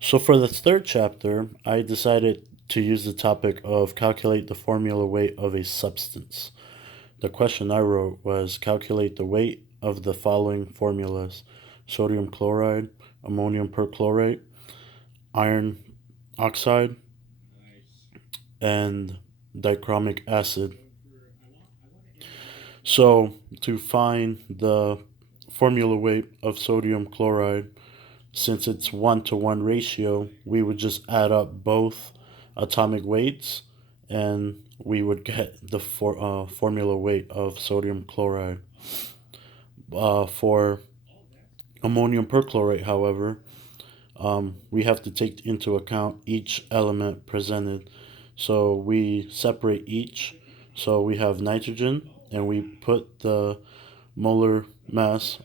So for the third chapter, I decided to use the topic of calculate the formula weight of a substance. The question I wrote was calculate the weight of the following formulas: sodium chloride, ammonium perchlorate, iron oxide, and dichromic acid. So to find the formula weight of sodium chloride, since it's 1-to-1 ratio, we would just add up both atomic weights and we would get the formula weight of sodium chloride. For ammonium perchlorate, however, we have to take into account each element presented. So we separate each. So we have nitrogen, and we put the molar mass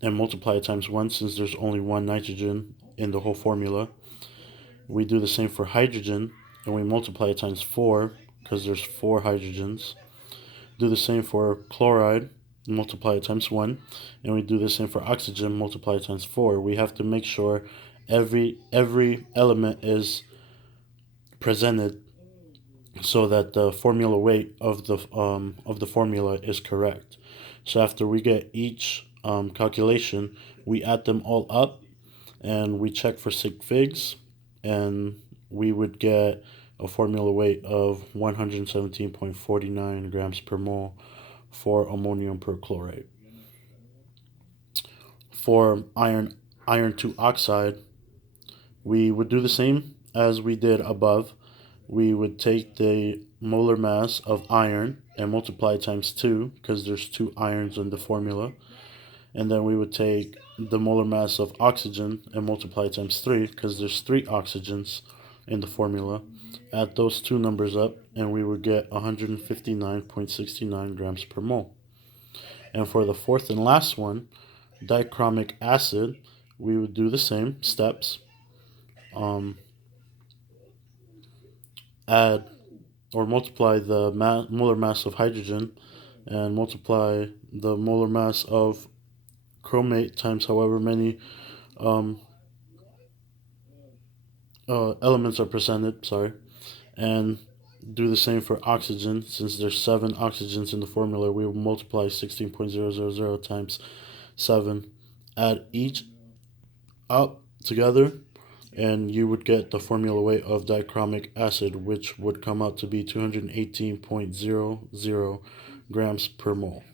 and multiply it times 1 since there's only one nitrogen in the whole formula. We do the same for hydrogen, and we multiply it times 4 because there's 4 hydrogens. Do the same for chloride, multiply it times 1, and we do the same for oxygen, multiply it times 4. We have to make sure every element is presented so that the formula weight of the formula is correct. So after we get each calculation, we add them all up and we check for sig figs, and we would get a formula weight of 117.49 grams per mole for ammonium perchlorate. For iron 2 oxide, we would do the same as we did above. We would take the molar mass of iron and multiply times 2 because there's 2 irons in the formula. And then we would take the molar mass of oxygen and multiply times 3 because there's 3 oxygens in the formula. Add those two numbers up and we would get 159.69 grams per mole. And for the fourth and last one, dichromic acid, we would do the same steps. Add or multiply the molar mass of hydrogen and multiply the molar mass of chromate times however many um, elements are presented, and do the same for oxygen. Since there's 7 oxygens in the formula, we will multiply 16.000 times 7, add each up together, and you would get the formula weight of dichromic acid, which would come out to be 218.00 grams per mole.